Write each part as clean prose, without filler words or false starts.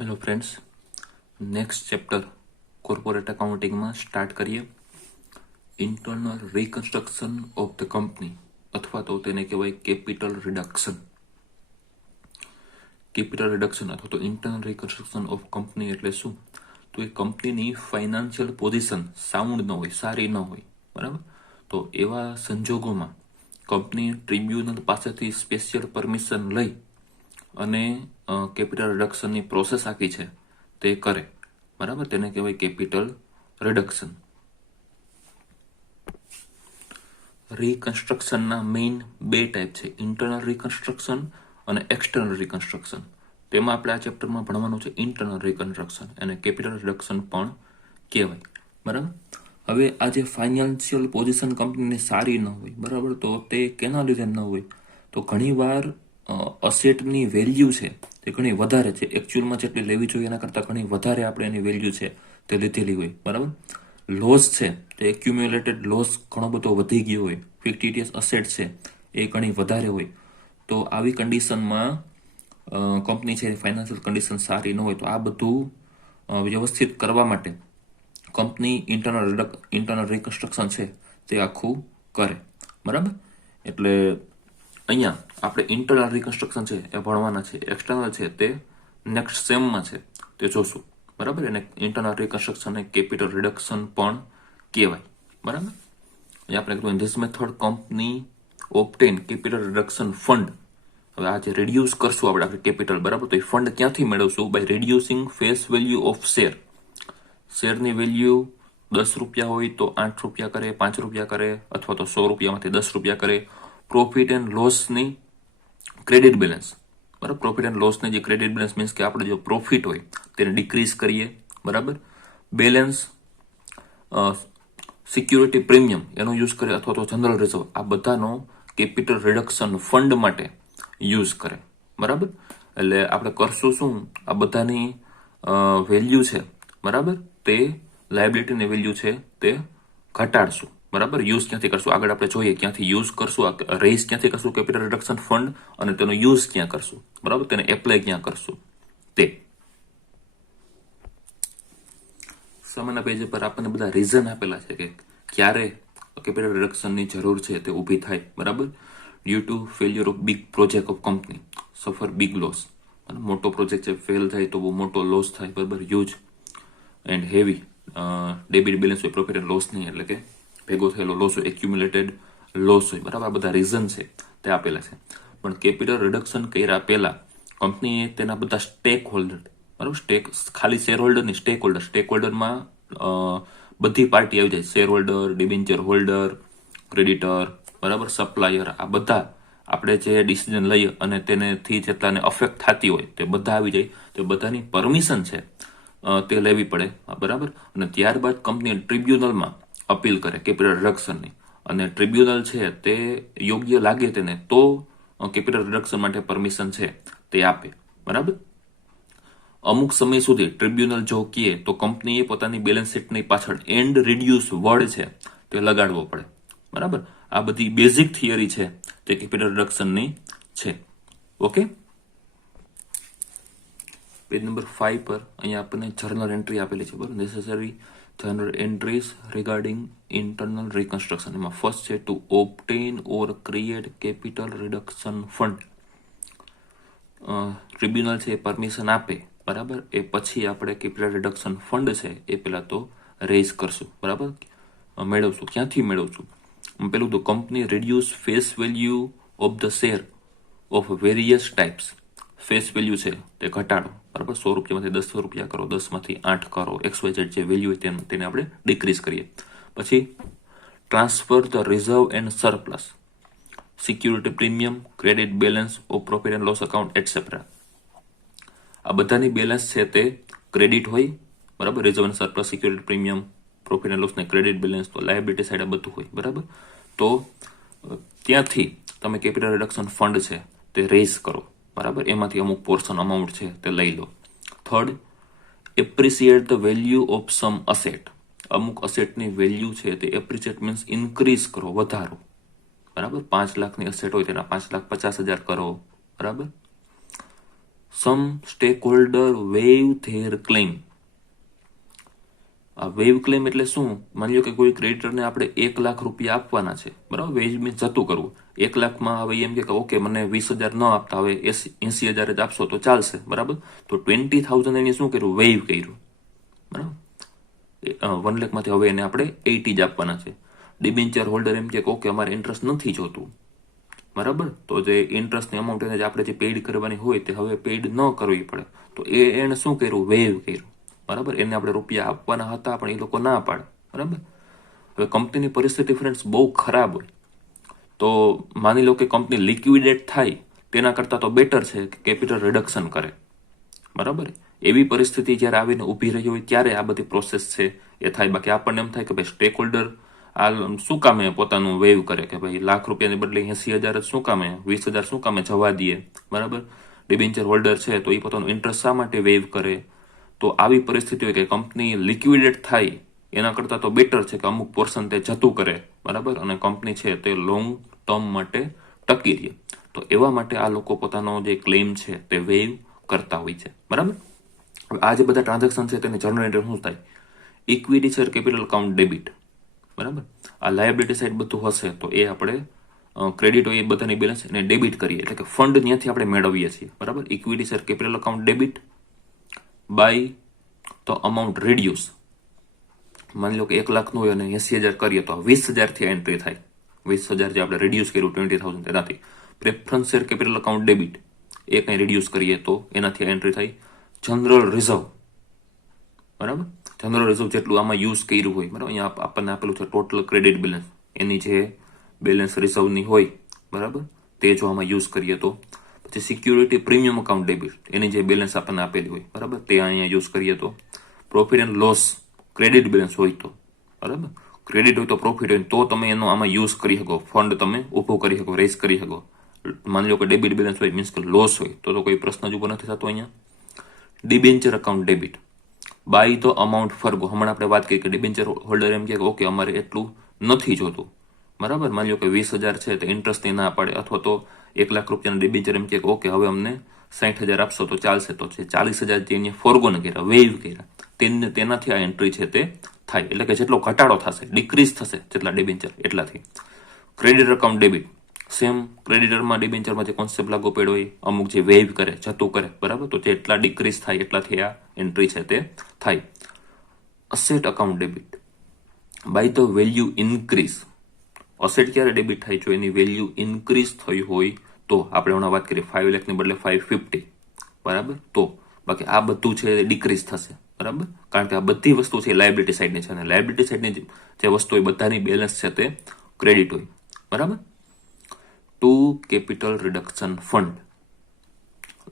Hello friends, next chapter corporate એકાઉન્ટિંગમાં start કરીએ. Internal reconstruction of the company અથવા તો તેને કહેવાય કેપિટલ રિડક્શન. કેપિટલ રિડક્શન અથવા તો ઇન્ટરનલ રિકન્સ્ટ્રક્શન ઓફ કંપની એટલે શું? તો એ કંપનીની ફાઇનાન્શિયલ પોઝિશન સાઉન્ડ ન હોય, સારી ન હોય, બરાબર. તો એવા સંજોગોમાં કંપની ટ્રિબ્યુનલ પાસેથી સ્પેશિયલ પરમિશન લઈ અને કેપિટલ રિડક્શનની પ્રોસેસ આખી છે તે કરે, બરાબર. તેને કહેવાય કેપિટલ રિડક્શન. રિકન્સ્ટ્રક્શનના મેઇન બે ટાઈપ છે, ઇન્ટરનલ રિકન્સ્ટ્રક્શન અને એક્સટર્નલ રિકન્સ્ટ્રક્શન. તેમાં આપણે આ ચેપ્ટરમાં ભણવાનું છે ઇન્ટરનલ રિકન્સ્ટ્રક્શન, અને કેપિટલ રિડક્શન પણ કહેવાય, બરાબર. હવે આ જે ફાઇનાન્શિયલ પોઝિશન કંપનીની સારી ન હોય, બરાબર, તો તે કેના લીધે ન હોય? તો ઘણીવાર અસેટની વેલ્યુ છે તે ઘણી વધારે છે, એકચ્યુઅલમાં જેટલી લેવી જોઈએ એના કરતાં ઘણી વધારે આપણે એની વેલ્યુ છે તે લીધેલી હોય, બરાબર. લોસ છે તે એક્યુમ્યુલેટેડ લોસ ઘણો બધો વધી ગયો હોય, ફિક્ટિટિયસ અસેટ છે એ ઘણી વધારે હોય. તો આવી કન્ડિશનમાં કંપની છે ફાઇનાન્શિયલ કન્ડિશન સારી ન હોય, તો આ બધું વ્યવસ્થિત કરવા માટે કંપની ઇન્ટરનલ રિકન્સ્ટ્રક્શન છે તે આખું કરે, બરાબર. એટલે અહીંયા આપણે ઇન્ટરનલ રિકન્સ્ટ્રક્શન છે એ ભણવાના છે. એક્સટર્નલ છે તે નેક્સ્ટ સેમમાં છે તે જોશું, બરાબર. એને ઇન્ટરનલ રિકન્સ્ટ્રક્શન અને કેપિટલ રિડક્શન પણ કહેવાય, બરાબર. અહીંયા આપણે કીધું this method company obtain capital reduction fund. હવે આ જે રિડ્યુસ કરશું આપણે કેપિટલ, બરાબર, તો એ ફંડ ક્યાંથી મેળવશું? By reducing face value of share. શેરની વેલ્યુ 10 રૂપિયા હોય તો 8 રૂપિયા કરે, 5 રૂપિયા કરે, અથવા તો 100 રૂપિયામાંથી 10 રૂપિયા કરે. પ્રોફિટ એન્ડ લોસની ક્રેડિટ બેલેન્સ, બરાબર. પ્રોફિટ એન્ડ લોસની જે ક્રેડિટ બેલેન્સ મીન્સ કે આપણે જો પ્રોફિટ હોય તેને ડિક્રીઝ કરીએ, બરાબર. બેલેન્સ સિક્યુરિટી પ્રીમિયમ એનો યુઝ કરે, અથવા તો જનરલ રિઝર્વ, આ બધાનો કેપિટલ રિડક્શન ફંડ માટે યુઝ કરે, બરાબર. એટલે આપણે કરશું શું? આ બધાની વેલ્યુ છે, બરાબર, તે લાયબિલિટીની વેલ્યુ છે તે ઘટાડશું, બરાબર. યુઝ ક્યાંથી કરશું આગળ આપણે જોઈએ, ક્યાંથી યુઝ કરશું, રેઇઝ ક્યાંથી કરશું કેપિટલ રિડક્શન ફંડ, અને તેનો યુઝ ક્યાં કરશું, બરાબર, તેને એપ્લાય ક્યાં કરશું તે. સામેના પેજ પર આપણને બધા રીઝન આપેલા છે કે ક્યારે કેપિટલ રિડક્શનની જરૂર છે તે ઊભી થાય, બરાબર. Due to failure of big project of company suffer big loss. મોટો પ્રોજેક્ટ છે ફેલ થાય તો બહુ મોટો લોસ થાય, બરાબર. Huge and heavy debit balance હોય, પ્રોફિટ એન્ડ લોસ નહીં, એટલે કે ભેગો થયેલો લોસ હોય, એક્યુમ્યુલેટેડ લોસ હોય, બરાબર. આ બધા રીઝન છે તે આપેલા છે. પણ કેપિટલ રિડક્શન કર્યા પહેલા કંપનીએ તેના બધા સ્ટેક હોલ્ડર, બરાબર, ખાલી શેર હોલ્ડર નહીં, સ્ટેક હોલ્ડરમાં બધી પાર્ટી આવી જાય, share holder, debenture holder, creditor, બરાબર, સપ્લાયર, આ બધા આપણે જે ડિસિઝન લઈએ અને તેનેથી જેટલાને અફેક્ટ થતી હોય તે બધા આવી જાય. તો બધાની પરમિશન છે તે લેવી પડે, બરાબર. અને ત્યારબાદ કંપની ટ્રિબ્યુનલમાં અપીલ કરે કેપિટલ રિડક્શનની, અને ટ્રિબ્યુનલ છે તે યોગ્ય લાગે તેને તો કેપિટલ રિડક્શન માટે પરમિશન છે તે આપે, બરાબર. અમુક સમય સુધી ટ્રિબ્યુનલ જો કહે તો કંપનીએ પોતાની બેલેન્સ શીટની પાછળ એન્ડ રિડ્યુસ વર્ડ છે તે લગાડવો પડે, બરાબર. આ બધી બેઝિક થિયરી છે તે કેપિટલ રિડક્શનની છે, ઓકે. પેજ નંબર 5 પર અહીંયા આપણને જર્નલ એન્ટ્રી આપેલી છે, બરાબર. Necessary journal entries regarding internal reconstruction. એમાં ફર્સ્ટ છે to obtain or create capital reduction fund. Tribunal છે એ પરમિશન આપે, બરાબર, એ પછી આપણે કેપિટલ રિડક્શન ફંડ છે એ પહેલા તો રેઝ કરશું, બરાબર, મેળવશું. ક્યાંથી મેળવશું? પેલું તો company reduce face value of the share of various types. Face value છે તે ઘટાડો, બરાબર. 100 રૂપિયામાંથી 10 રૂપિયા કરો, 10માંથી 8 કરો, XYZ જે વેલ્યુ હોય તેને આપણે ડિક્રીઝ કરીએ. પછી transfer the reserve and surplus, security premium, credit balance of profit and loss account etcetera. આ બધાની બેલેન્સ છે તે ક્રેડિટ હોય, બરાબર. Reserve and surplus, security premium, profit and loss ને ક્રેડિટ બેલેન્સ, તો લાયબિલિટી સાઈડ આ બધું હોય, બરાબર. તો ત્યાંથી તમે કેપિટલ રિડક્શન ફંડ છે તે રેઝ કરો, બરાબર. એમાંથી અમુક પોર્શન અમાઉન્ટ છે તે લઈ લો. Third, appreciate the value of some asset. અમુક અસેટની વેલ્યુ છે તે એપ્રિસિએટ મીન્સ ઇન્ક્રીઝ કરો, વધારો, બરાબર. 5 લાખની અસેટ હોય તેના 5,50,000 કરો, બરાબર. Some stake holder waive their claim. આ વેવ ક્લેમ એટલે શું? માની લો કે કોઈ ક્રેડિટરને આપણે 1 લાખ રૂપિયા આપવાના છે, બરાબર? વેવ મીન્સ જતું કરવું. 1 લાખમાં હવે એમ કે ઓકે મને 20,000 ન આપતા, હવે 80,000 જ આપશો તો ચાલશે, બરાબર? તો 20,000 એની શું કર્યું? વેવ કર્યું, બરાબર? 1 લાખમાંથી હવે એને આપણે 80 જ આપવાના છે. ડિબેન્ચર હોલ્ડર એમ કે ઓકે અમારે ઇન્ટરેસ્ટ નથી જોતું, બરાબર? તો જે ઇન્ટરેસ્ટની અમાઉન્ટ એને આપણે જે પેઇડ કરવાની હોય તે હવે પેઇડ ન કરવી પડે, તો એને શું કર્યું? વેવ કર્યું, બરાબર? એને આપણે રૂપિયા આપવાના હતા પણ એ લોકો ના પાડે, બરાબર? હવે કંપનીની પરિસ્થિતિ ફ્રેન્ડ્સ બહુ ખરાબ હોય તો માની લો કે કંપની લિક્વિડેટ થાય તેના કરતાં તો બેટર છે કે કેપિટલ રિડક્શન કરે, બરાબર? એવી પરિસ્થિતિ જ્યારે આવીને ઊભી રહી હોય ત્યારે આ બધી પ્રોસેસ છે એ થાય. બાકી આપણને એમ થાય કે ભાઈ સ્ટેક હોલ્ડર આ શું કામે પોતાનું વેવ કરે કે ભાઈ લાખ રૂપિયાની બદલે 80,000 જ શું કામે, 20,000 શું કામે જવા દઈએ, બરાબર? ડિબેન્ચર હોલ્ડર છે તો એ પોતાનું ઇન્ટરેસ્ટ શા માટે વેવ કરે? તો આવી પરિસ્થિતિ હોય કે કંપની લિક્વિડેટ થાય એના કરતાં તો બેટર છે કે અમુક પોર્શન તે જતું કરે, બરાબર? અને કંપની છે તે લોંગ ટર્મ માટે ટકી રહે. તો એવા માટે આ લોકો પોતાનો જે ક્લેમ છે તે વેવ કરતા હોય છે, બરાબર? આ જે બધા ટ્રાન્ઝેક્શન છે તેને જનરેટર શું થાય? Equity share capital account debit, બરાબર? આ લાયબિલિટી સાઈડ બધું હશે તો એ આપણે ક્રેડિટ હોય એ બધાની બેલેન્સ એને ડેબિટ કરીએ, એટલે કે ફંડ ત્યાંથી આપણે મેળવીએ છીએ, બરાબર? Equity share capital account debit by તો અમાઉન્ટ રિડ્યુસ. માની લો કે 1 લાખનું હોય અને 80,000 કરીએ તો 20,000 એન્ટ્રી થાય. 20,000 જે આપણે રિડ્યુસ કર્યું 20,000 તેનાથી. Preference share capital account debit એ કંઈ રિડ્યુસ કરીએ તો એનાથી એન્ટ્રી થાય. જનરલ રિઝર્વ, બરાબર? જનરલ રિઝર્વ જેટલું આમાં યુઝ કર્યું હોય, બરાબર? અહીંયા આપણને આપેલું છે ટોટલ ક્રેડિટ બેલેન્સ, એની જે બેલેન્સ રિઝર્વની હોય, બરાબર? તે જો આમાં યુઝ કરીએ તો. પછી સિક્યુરિટી પ્રીમિયમ અકાઉન્ટ ડેબિટ એની જે બેલેન્સ આપણને આપેલી હોય, બરાબર? તે અહીંયા યુઝ કરીએ તો. Profit and loss credit balance હોય તો, બરાબર? ક્રેડિટ હોય તો પ્રોફિટ હોય તો તમે એનો આમાં યુઝ કરી શકો, ફંડ તમે ઊભું કરી શકો, રેઝ કરી શકો. માની લો કે ડેબિટ બેલેન્સ હોય મીન્સ કે લોસ હોય તો કોઈ પ્રશ્ન જ ઊભો નથી થતો અહીંયા. Debenture account debit by the amount forgo. હમણાં આપણે વાત કરી કે ડિબેન્ચર હોલ્ડર એમ કે ઓકે અમારે એટલું નથી જોતું, બરાબર? માની લો કે 20,000 છે તો ઇન્ટરેસ્ટની ના પાડે, અથવા તો 1 લાખ રૂપિયાના ડિબેન્ચર એમ કે ઓકે હવે અમને 60,000 આપશો તો ચાલશે, તો 40,000 જે અહીંયા ફોરગોને કર્યા, વેવ કર્યા, તેનાથી આ એન્ટ્રી છે તે થાય. એટલે કે જેટલો ઘટાડો થશે, ડિક્રીઝ થશે જેટલા ડિબેન્ચર એટલાથી. ક્રેડિટર અકાઉન્ટ ડેબિટ સેમ ક્રેડિટરમાં ડિબેન્ચરમાં જે કોન્સેપ્ટ લાગુ પડ્યો હોય, અમુક જે વેવ કરે, જતું કરે, બરાબર? તો જેટલા ડિક્રીઝ થાય એટલાથી આ એન્ટ્રી છે તે થાય. Asset account debit by the value increase. Asset ક્યારે ડેબિટ થાય? જો એની વેલ્યુ ઇન્ક્રીઝ થઈ હોય તો. આપણે હમણાં વાત કરીએ 5 લાખની બદલે 550, બરાબર? તો બાકી આ બધું છે ડિક્રીઝ થશે, બરાબર? કારણ કે આ બધી વસ્તુ છે લાયબિલિટી સાઈડની છે અને લાયબિલિટી સાઈડની જે વસ્તુ હોય બધાની બેલેન્સ છે તે ક્રેડિટ હોય, બરાબર? To capital reduction fund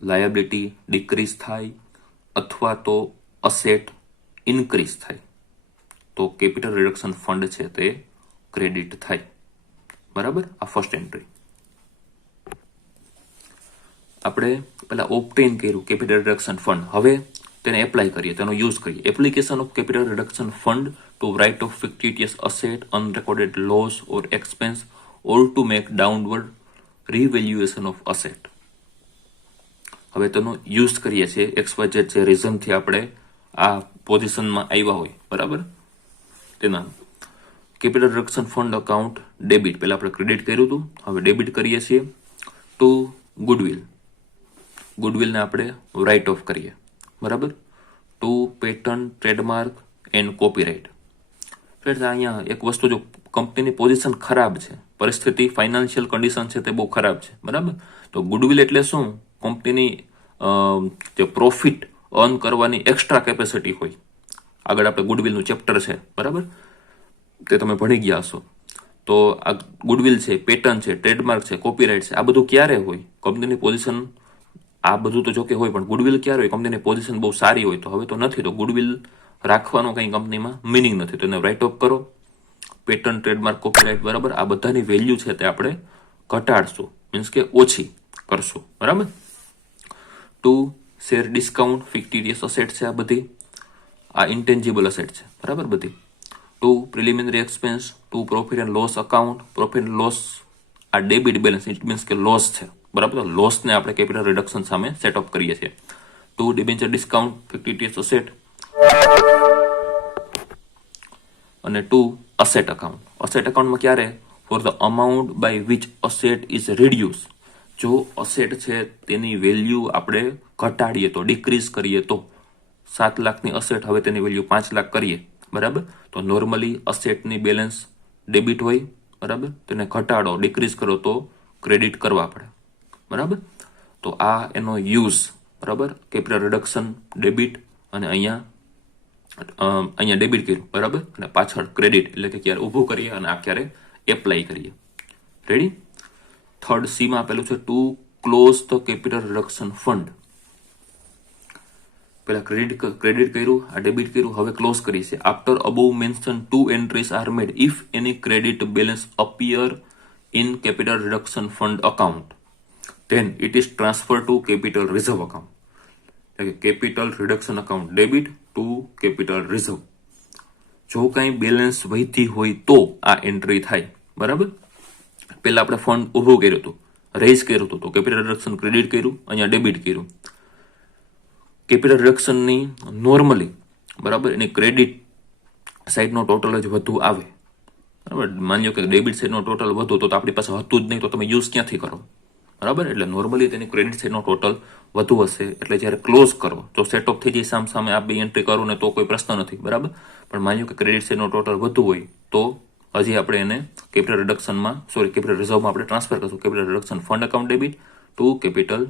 liability decrease થાય અથવા તો અસેટ ઇન્ક્રીઝ થાય તો કેપિટલ રિડક્શન ફંડ છે તે ક્રેડિટ થાય, બરાબર? આ ફર્સ્ટ એન્ટ્રી. આપણે પેલા ઓપ્ટેન કર્યું કેપિટલ રિડક્શન ફંડ, હવે તેને એપ્લાય કરીએ, તેનો યુઝ કરીએ. Application of capital reduction fund to write off fictitious asset, unrecorded loss or expense or to make downward revaluation of asset. હવે તેનો યુઝ કરીએ છીએ XYZ જે રીઝનથી આપણે આ પોઝિશનમાં આવ્યા હોય, બરાબર? તેના capital reduction fund account debit પહેલા આપણે ક્રેડિટ કર્યું હતું, હવે ડેબિટ કરીએ છીએ. ટુ ગુડવિલ, ગુડવિલને આપણે રાઇટ ઓફ કરીએ, બરાબર? To patent, trademark and copyright. Friends અહીંયા એક વસ્તુ, જો કંપનીની પોઝિશન ખરાબ છે, પરિસ્થિતિ ફાઇનાન્શિયલ કન્ડિશન છે તે બહુ ખરાબ છે, બરાબર? તો ગુડવિલ એટલે શું? કંપનીની જે પ્રોફિટ અર્ન કરવાની એક્સ્ટ્રા કેપેસિટી હોય. આગળ આપણે ગુડવિલનું ચેપ્ટર છે, બરાબર? તે તમે ભણી ગયા હશો. તો આ ગુડવિલ છે, પેટર્ન છે, ટ્રેડમાર્ક છે, કોપીરાઇટ છે, આ બધું ક્યારે હોય? કંપનીની પોઝિશન, આ બધું તો જોકે હોય પણ ગુડવિલ ક્યારે હોય? કંપનીની પોઝિશન બહુ સારી હોય તો. હવે તો નથી, તો ગુડવિલ રાખવાનો કંઈ કંપનીમાં મિનિંગ નથી, તો એને રાઇટ ઓફ કરો. પેટર્ન, ટ્રેડમાર્ક, કોપીરાઇટ, બરાબર? આ બધાની વેલ્યુ છે તે આપણે ઘટાડશું, મીન્સ કે ઓછી કરશું, બરાબર? To share discount, fictitious asset છે આ બધી, આ ઇન્ટેન્જિબલ અસેટ છે, બરાબર? બધી. To preliminary expense, to profit and loss account, profit and loss આ ડેબિટ બેલેન્સ, ઇટ મીન્સ કે લોસ છે, બરાબર. તો લોસને આપણે કેપિટલ રિડક્શન સામે સેટઅપ કરીએ છીએ. 2 ડિબેન્ચર ડિસ્કાઉન્ટ ફિક્ટિટિયસ અસેટ અને 2 અસેટ અકાઉન્ટ. અસેટ અકાઉન્ટમાં ક્યારે? For the amount by which asset is reduce. જો અસેટ છે તેની વેલ્યુ આપણે ઘટાડીએ તો, ડિક્રીઝ કરીએ તો, 7 લાખની અસેટ હવે તેની વેલ્યુ 5 લાખ કરીએ, બરાબર. તો નોર્મલી અસેટની બેલેન્સ ડેબિટ હોય, બરાબર. તેને ઘટાડો, ડિક્રીઝ કરો તો ક્રેડિટ કરવા પડે, બરાબર. તો આ એનો યુઝ, બરાબર. કેપિટલ રિડક્શન ડેબિટ અને અહીંયા ડેબિટ કર્યું, બરાબર. અને પાછળ ક્રેડિટ એટલે કે ક્યારે ઊભું કરીએ અને આ ક્યારે એપ્લાય કરીએ. રેડી? થર્ડ સીમાં આપેલું છે to close the capital reduction fund. પેલા ક્રેડિટ કર્યું, આ ડેબિટ કર્યું, હવે ક્લોઝ કરી છે. After above mention 2 entries are made if any credit balance appear in capital reduction fund account then it is transferred to capital reserve account. એટલે capital reduction account debit to capital reserve. જો કંઈ balance વધી હોય તો આ entry થાય, બરાબર. પહેલા આપણે ફંડ ઊભું કર્યું હતું, રેઝ કર્યું હતું, તો કેપિટલ રિડક્શન ક્રેડિટ કર્યું, અહીંયા ડેબિટ કર્યું. કેપિટલ રિડક્શનની નોર્મલી, બરાબર, એની ક્રેડિટ સાઈડનો ટોટલ જ વધુ આવે, બરાબર. માની લો કે ડેબિટ સાઈડનો ટોટલ વધુ તો આપણી પાસે હતું જ નહીં, તો તમે યુઝ ક્યાંથી કરો, બરાબર. એટલે નોર્મલી તેની ક્રેડિટ સાઈડનો ટોટલ વધુ હશે. એટલે જ્યારે ક્લોઝ કરો, જો સેટ ઓફ થઈ જાય સામે આ બે એન્ટ્રી કરો ને તો કોઈ પ્રશ્ન નથી, બરાબર. પણ માની લો કે ક્રેડિટ સાઈડનો ટોટલ વધુ હોય તો હજી આપણે એને કેપિટલ રિડક્શનમાં, કેપિટલ રિઝર્વમાં આપણે ટ્રાન્સફર કરશું. Capital reduction fund account debit to capital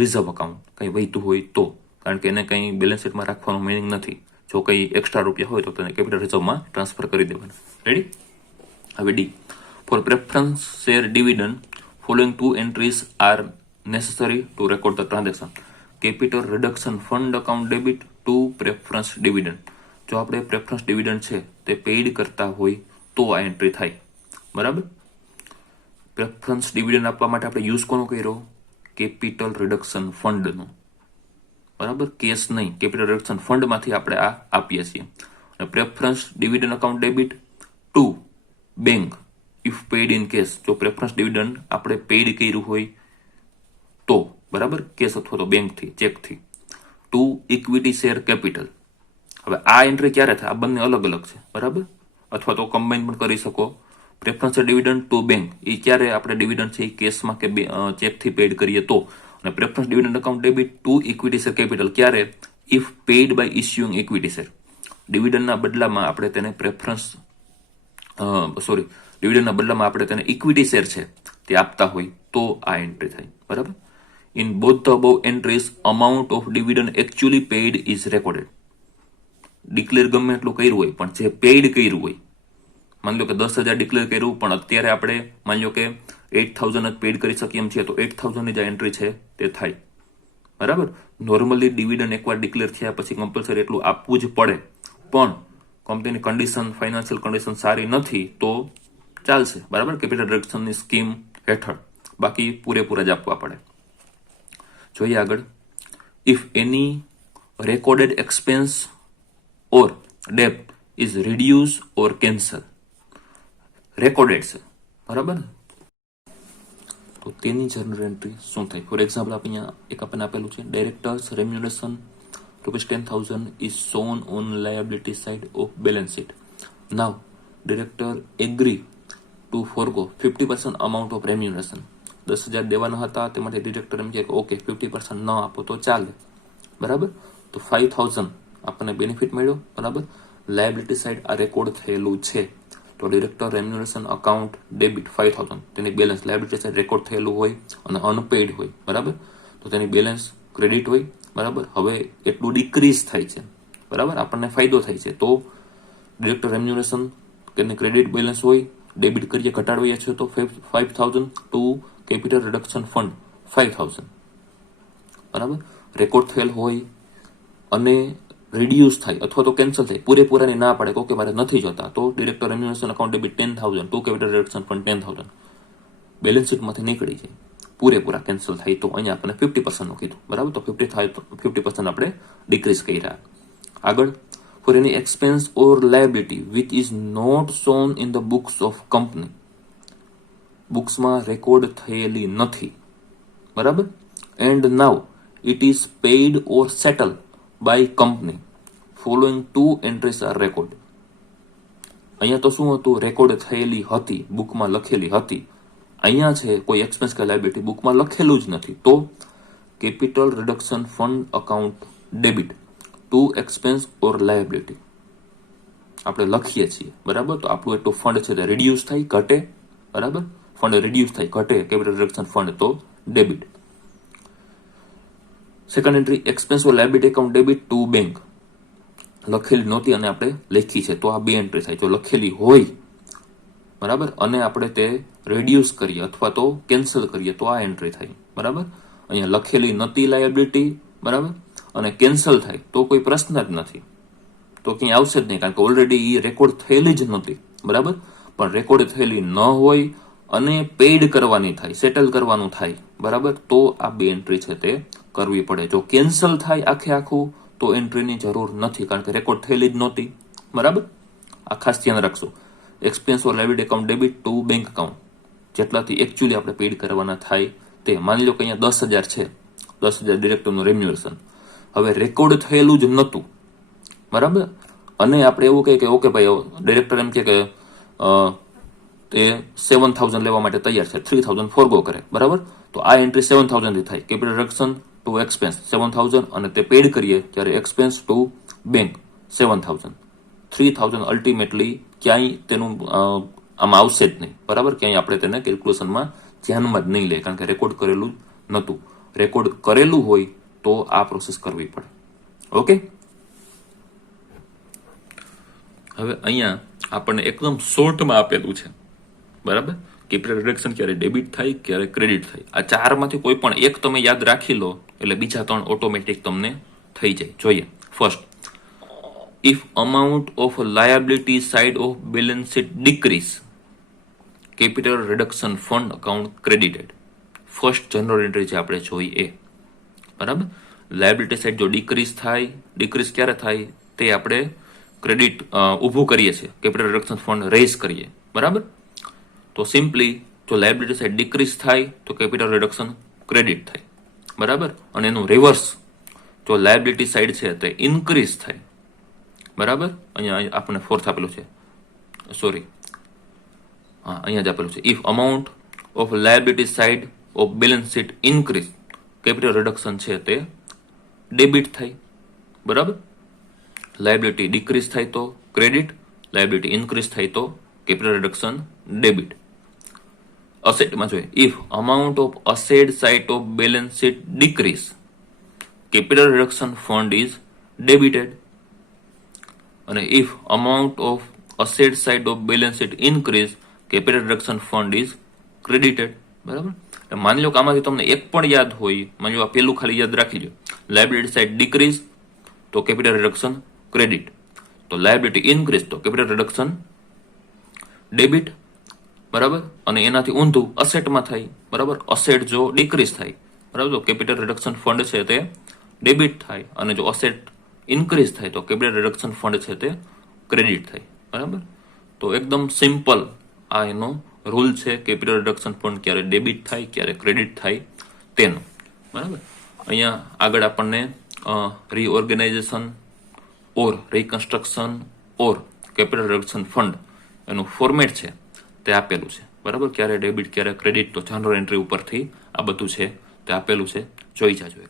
reserve account. કંઈ વધતું હોય તો, કારણ કે એને કંઈ બેલેન્સ શીટમાં રાખવાનું મિનિંગ નથી. જો કંઈ એક્સ્ટ્રા રૂપિયા હોય તો તેને કેપિટલ રિઝર્વમાં ટ્રાન્સફર કરી દેવાના. રેડી? હવે D, for preference share dividend following 2 entries are necessary to record the transaction. Capital reduction fund account debit to preference dividend. જો આપણે પ્રેફરન્સ ડિવિડન્ડ છે તે પેઇડ કરતા હોય તો આ એન્ટ્રી થાય, બરાબર. પ્રેફરન્સ ડિવિડન્ડ આપવા માટે આપણે યુઝ કોનો કર્યો? કેપિટલ રિડક્શન ફંડનો, બરાબર. કેશ નહીં, કેપિટલ રિડક્શન ફંડમાંથી આપણે આ આપીએ છીએ. અને preference dividend account debit to bank if paid in cash. જો પ્રેફરન્સ ડિવિડન્ડ આપણે પેઇડ કર્યું હોય તો, બરાબર, કેશ અથવા તો બેંકથી, ચેકથી. To equity share capital. હવે આ એન્ટ્રી ક્યારે થાય? આ બંને અલગ અલગ છે, બરાબર. અથવા તો કમ્બાઈન પણ કરી શકો. પ્રેફરન્સ ડિવિડન્ડ ટુ બેંક એ ક્યારે આપણે ડિવિડન્ડ છે એ કેશમાં કે ચેકથી પેઇડ કરીએ તો. અને preference dividend account debit to equity share capital ક્યારે? If paid by issuing equity share. ડિવિડન્ડના બદલામાં આપણે તેને ડિવિડન્ડના બદલામાં આપણે તેને ઇક્વિટી શેર છે તે આપતા હોય તો આ એન્ટ્રી થાય, બરાબર. In both the above entries amount of dividend actually paid is recorded. Declare ગમે એટલું કર્યું હોય પણ જે પેઇડ કર્યું હોય, માની લો કે 10,000 ડિક્લેર કર્યું પણ અત્યારે આપણે માની લો કે 8,000 જ પેઇડ કરી શકીએ એમ છીએ તો 8,000ની જે એન્ટ્રી છે તે થાય, બરાબર. નોર્મલી ડિવિડન્ડ એકવાર ડિક્લેર થયા પછી કમ્પલસરી એટલું આપવું જ પડે, પણ કંપનીની કન્ડિશન, ફાઇનાન્શિયલ કન્ડિશન સારી નથી તો ચાલશે, બરાબર, કેપિટલ રિડક્શનની સ્કીમ હેઠળ. બાકી પૂરેપૂરા જ આપવા પડે. જોઈએ આગળ. If any recorded expense or ડેપ્ટ is reduce or cancel. Recorded છે, બરાબર, તો તેની જનરલ એન્ટ્રી શું થાય? ફોર એક્ઝામ્પલ અહીંયા એક આપણને આપેલું છે, directors રેમ્યુનરેશન ₹10,000 is shown on liability side of balance sheet. Now, director agree to forgo 50% amount of remuneration. 10,000 દેવાના હતા તે માટે ડિરેક્ટર એમ કહે કે ઓકે 50% ન આપો તો ચાલે, બરાબર. તો 5,000 આપણને બેનિફિટ મળ્યો, બરાબર. લાયબિલિટી સાઈડ આ રેકોર્ડ થયેલું છે તો ડિરેક્ટર રેમ્યુનરેશન અકાઉન્ટ ડેબિટ 5,000 તેની બેલેન્સ લાયબિલિટી સાઈડ રેકોર્ડ થયેલું હોય અને અનપેઇડ હોય, બરાબર. તો તેની બેલેન્સ ક્રેડિટ હોય, બરાબર. હવે એટલું ડિક્રીઝ થાય છે, બરાબર, આપણને ફાયદો થાય છે તો ડિરેક્ટર રેમ્યુનરેશન કે ક્રેડિટ બેલેન્સ હોય, ડેબિટ કરીએ, ઘટાડવીએ છે તો 5,000 ટુ કેપિટલ રિડક્શન ફંડ 5,000, બરાબર. રેકોર્ડ થયેલ હોય અને રિડ્યુસ થાય અથવા તો કેન્સલ થાય, પૂરેપૂરાની ના પાડે કે મારે નથી જોતા, તો director remuneration account debit 10,000 to capital reduction fund 10,000 balance શીટમાંથી નીકળી જાય. પૂરેપૂરા કેન્સલ થાય તો અહીંયા આપણે 50% કીધું, બરાબર. તો 50% આપણે ડિક્રીઝ કર્યા. આગળ, for any expense or liability which is not shown in the books of company. બુક્સમાં રેકોર્ડ થયેલી નથી, બરાબર. And now it is paid or settle by company following 2 entries are record. અહીંયા તો શું હતું, રેકોર્ડ થયેલી હતી, બુકમાં લખેલી હતી. અહીંયા છે કોઈ એક્સપેન્સ કે લાયબિલિટી બુકમાં લખેલું જ નથી, તો capital reduction fund account debit two expense or liability આપણે લખીએ છીએ, બરાબર. તો આપણું એટલું ફંડ છે તે રિડ્યુસ થાય, ઘટે, બરાબર. ફંડ રિડ્યુસ થાય, ઘટે, કેપિટલ રિડક્શન ફંડ તો debit. Second entry expense or liability account debit to bank લખેલી નહોતી અને આપણે લખી છે, તો આ 2 એન્ટ્રી થાય. જો લખેલી હોય, બરાબર, અને આપણે તે રિડ્યુસ કરીએ અથવા તો કેન્સલ કરીએ તો આ એન્ટ્રી થાય, બરાબર. અહીંયા લખેલી નથી લાયબિલિટી, બરાબર, અને કેન્સલ થાય તો કોઈ પ્રશ્ન જ નથી, તો ક્યાંય આવશે જ નહીં, કારણ કે ઓલરેડી એ રેકોર્ડ થયેલી જ નહોતી, બરાબર. પણ રેકોર્ડ થયેલી ન હોય અને પેઇડ કરવાની થાય, સેટલ કરવાનું થાય, બરાબર, તો આ 2 એન્ટ્રી છે તે કરવી પડે. જો કેન્સલ થાય આખે આખું તો એન્ટ્રીની જરૂર નથી, કારણ કે રેકોર્ડ થયેલી જ નહોતી, બરાબર. આ ખાસ ધ્યાન રાખશું. Expense or liability account debit to bank account જેટલાથી એકચ્યુઅલી આપણે પેઇડ કરવાના થાય તે. માની લો કે અહીંયા 10,000 છે, 10,000 ડિરેક્ટરનું રેમ્યુનરેશન. હવે રેકોર્ડ થયેલું જ નહોતું, બરાબર, અને આપણે એવું કહીએ કે ઓકે ભાઈ, ડિરેક્ટર એમ કે તે 7,000 લેવા માટે તૈયાર છે, 3,000 ફોરગો કરે, બરાબર. તો આ એન્ટ્રી 7,000 થી થાય, કેપિટલ રિડક્શન ટુ એક્સપેન્સ 7,000 અને તે પેડ કરીએ ત્યારે એક્સપેન્સ ટુ બેંક 7,000. 3,000 અલ્ટિમેટલી ક્યાંય તેનું આમાં આવશે જ નહીં, બરાબર. ક્યાંય આપણે તેને કેલ્ક્યુલેશનમાં ધ્યાનમાં જ નહીં લે, કારણ કે રેકોર્ડ કરેલું જ નહોતું. રેકોર્ડ કરેલું હોય તો આ પ્રોસેસ કરવી પડે. ઓકે. હવે અહીંયા આપણને એકદમ શોર્ટમાં આપેલું છે, બરાબર. કેપિટલ રિડક્શન ક્યારે ડેબિટ થાય, ક્યારે ક્રેડિટ થાય. આ 4માંથી કોઈ પણ એક તમે યાદ રાખી લો એટલે બીજા 3 ઓટોમેટિક તમને થઈ જાય. જોઈએ. First, if amount of liability side of balance sheet decrease, capital reduction fund account credited. First general entry છે આપણે જોઈ એ, બરાબર. લાયબિલિટી સાઇડ જો ડિક્રીઝ થાય, ડિક્રીઝ ક્યારે થાય તે આપણે ક્રેડિટ ઊભું કરીએ છીએ, કેપિટલ રિડક્શન ફંડ રેઝ કરીએ, બરાબર. તો સિમ્પલી જો લાયબિલિટી સાઇડ ડિક્રીઝ થાય તો કેપિટલ રિડક્શન ક્રેડિટ થાય, બરાબર. અને એનું રિવર્સ, જો લાયબિલિટી સાઇડ છે તે ઇન્ક્રીઝ થાય, બરાબર. અહીંયા આપણને ફોર્થ આપેલું છે, સોરી, હા અહીંયા જ આપેલું છે. If amount of liability side of balance sheet increase, capital reduction છે તે ડેબિટ થાય, બરાબર. લાયબિલિટી ડિક્રીઝ થાય તો ક્રેડિટ, લાયબિલિટી ઇન્ક્રીઝ થાય તો કેપિટલ રિડક્શન ડેબિટ. અસેટમાં જોઈએ, if amount of asset side of balance sheet decrease, capital reduction fund is debited. અને if amount of asset side of balance sheet increase, capital reduction fund is credited, બરાબર. માની લો કે આમાંથી તમને એક પણ યાદ હોય, માની લો આ પેલું ખાલી યાદ રાખી લો, લાયબિલિટી સાઇડ ડિક્રીઝ તો કેપિટલ રિડક્શન ક્રેડિટ, તો લાયબિલિટી ઇન્ક્રીઝ તો કેપિટલ રિડક્શન ડેબિટ, બરાબર. અને એનાથી ઊંધું અસેટમાં થાય, બરાબર. અસેટ જો ડિક્રીઝ થાય, બરાબર, તો કેપિટલ રિડક્શન ફંડ છે તે ડેબિટ થાય, અને જો અસેટ ઇન્ક્રીઝ થાય તો કેપિટલ રિડક્શન ફંડ છે તે ક્રેડિટ થાય, બરાબર. તો એકદમ સિમ્પલ આ એનો રૂલ છે, કેપિટલ રિડક્શન ફંડ ક્યારે ડેબિટ થાય, ક્યારે ક્રેડિટ થાય તેનો, બરાબર. અહીંયા આગળ આપણને રીઓર્ગેનાઇઝેશન ઓર રિકન્સ્ટ્રક્શન ઓર કેપિટલ રિડક્શન ફંડ એનું ફોર્મેટ છે તે આપેલું છે, બરાબર. ક્યારે ડેબિટ ક્યારે ક્રેડિટ, તો જનરલ એન્ટ્રી ઉપરથી આ બધું છે તે આપેલું છે, જોઈ જાજો.